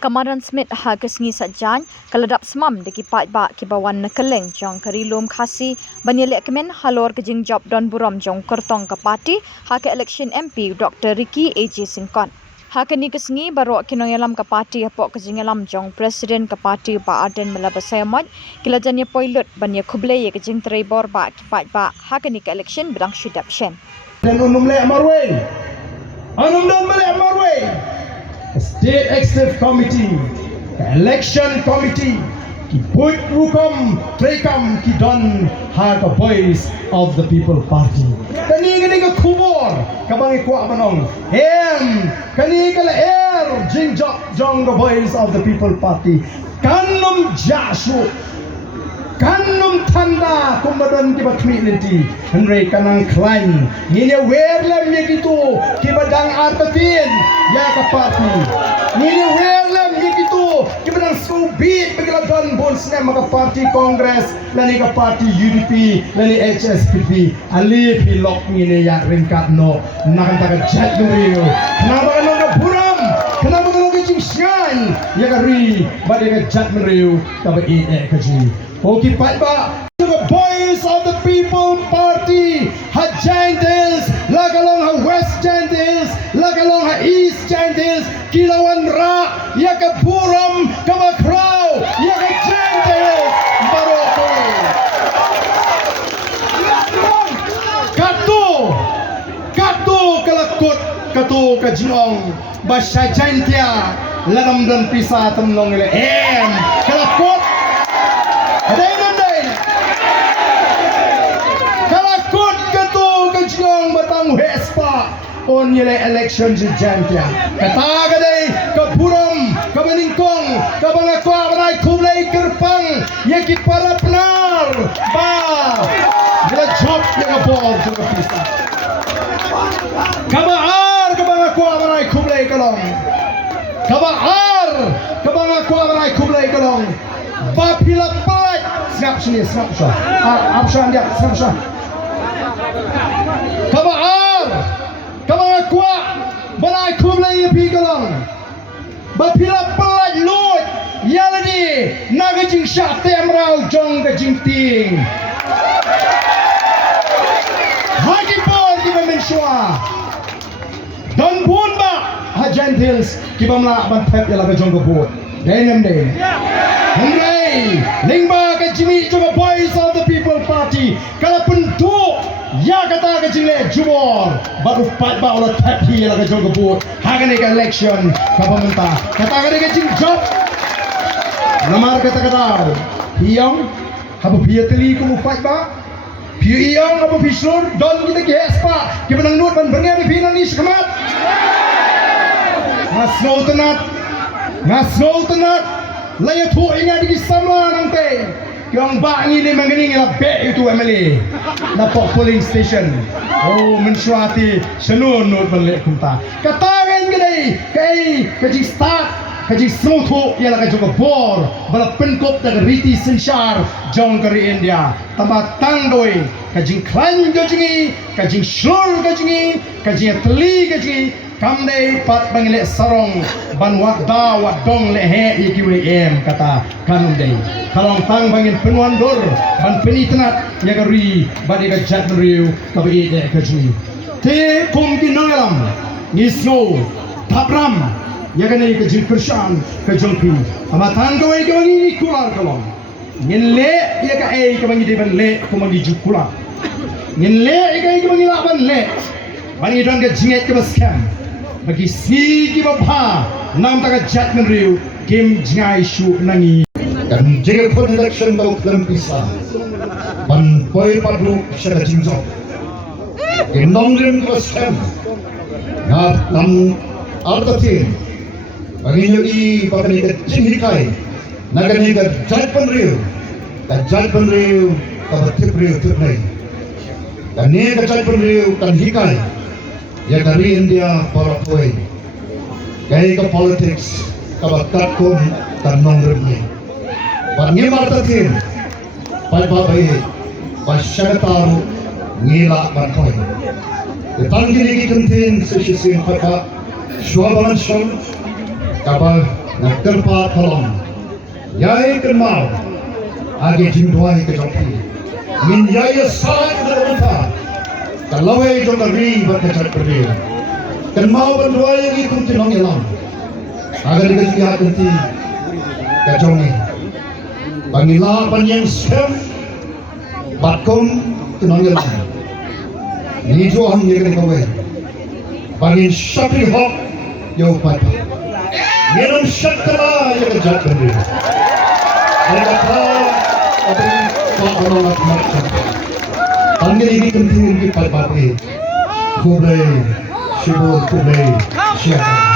Kamaran Smith hagas ngi sajan kaladap semam deki pat ba kibawan nekeleng jong karilum khasi banyelek kemen halor kejing job don buram jong kertong ke parti hak election MP Dr. Ricky AJ Singkon. Hak ni kesngi baru kinoyalam ke parti apok kejingalam jong presiden ke parti ba Aden Melabasayamot kilajanya poilot banya kubleye kejing treibor ba kipat ba hak ni ke election bedang syudap shen. Dan unum le amarwe. Anum dan male amarwe. State Executive Committee, the Election Committee, ki buat hukum trekam ki don hak voice of the People Party. Kani ke kubur kabang ikwa manong. Kani kala jingjok jong the voice of the People Party. Kanum jasu. Kanum tanda kumadan kiba community Henry kanang klain ngine werlem ye gitu kibadang artatin ya ka party ngine werlem ye gitu kibadang subit pagladan bons na maka party congress lani ka party UDP lani HSPP ali pilok ngine ya ringkat no nakanta ka jet no kenapa ka buram kenapa ka cingsyan ya ka ri badai ka jet no ka ba ka ji Okay, Patba, the voice of the People Party, ha Giants, lagalong ha West Giants, lagalong ha East Giants, Kilawan Ra, yaka Buram, Kamakraw, yaka Giants, Baroko. Kato kalakot, kato kajinong, basya Giantia, lalam dan pisa temnong ile kalakot. Kalakot kato kajong batang hespa on yele election si Jantia. Kataga day kapuram kamaningkong kabangakwa banay kulay kerpang yaki para penar ba yela job yela ball sa pista. Kabaar kabangakwa banay kulay kalong. Kabaar kabangakwa banay kulay kalong. Bapila palat siap sini siap sah absan dia siap sah kabar kuat balai kumlai pigalang bapila palat lut yalani nagajing syah temrau jong gajing ting haji bol di mensua dan bun ba hajan hills kibamla bantap yala gajong gabut Denem day. Hooray! Lingba ke Jimmy juga voice of the People Party. Kalau pentu ya kata ke Jimmy jubor. Baru pat ba olah tapi lah ke jogo buat. Hagan ke election pemerintah. Kata ke Jimmy job. Namar kata. Hiang, habu piateli ku pat ba. Hiang habu pisur. Don kita ke espa. Kita menang nut ban bengnya di final ni sekemat. Nasnol tenat laya tu ingat di sama nanti yang bangi ni mengening la be itu MLA na polling station mensuati senun not balik kunta katakan kai kaji start kaji semua ia la kaji bor bala penkop dan riti sensyar jong kari India tambah tangdoi kaji klan kaji shur kaji teli kaji kamdai pat bangile sarong ban wakda wadong lehe IQM kata kanum dai kalong tang bangin penuan dor ban penitnat yagari badega jat meriu kabi de kajni te kum kinolam nisno tapram yagane kajin pershan kajongpi amatan gawai gawangi kular kalong ngenle yaga ai kabangi de ban le kumangi jukula ngenle yaga ai kabangi laban le bangi don ga jinget ke baskam bagi sigi bapa nam taga jat menriu game jingai shu nangi dan jega pun election tau dalam pisah ban poir padu syada jingzo endong rim kosem na nam artatin bagi nyoi pakani ke jingikai nagani ke jat menriu ka tip riu nai dan ni ke jat menriu kan hikai ya dari India para poi gaya ke politics kabakat kun dan nongrimnya bangi martatin pai babai pasyataru ngila barkoi detang gini kentin sesisin paka swabalan shon kabal nak kerpa tolong yai kenmal age jingduai ke joki min yai sai berunta kalau ai jong ri berkecat pergi kenmal berduai itu tinong elang agar dikasihat nanti kajongi Pangila panyeng sem bakom tinong elang ni jo ham ye kan kawe bangin syakri hok yo pata Yenam syakala yang kerja sendiri. Mereka tahu apa yang orang nak macam. Panggil ini penting kita pakai. Kublai, syibul kublai, siapa.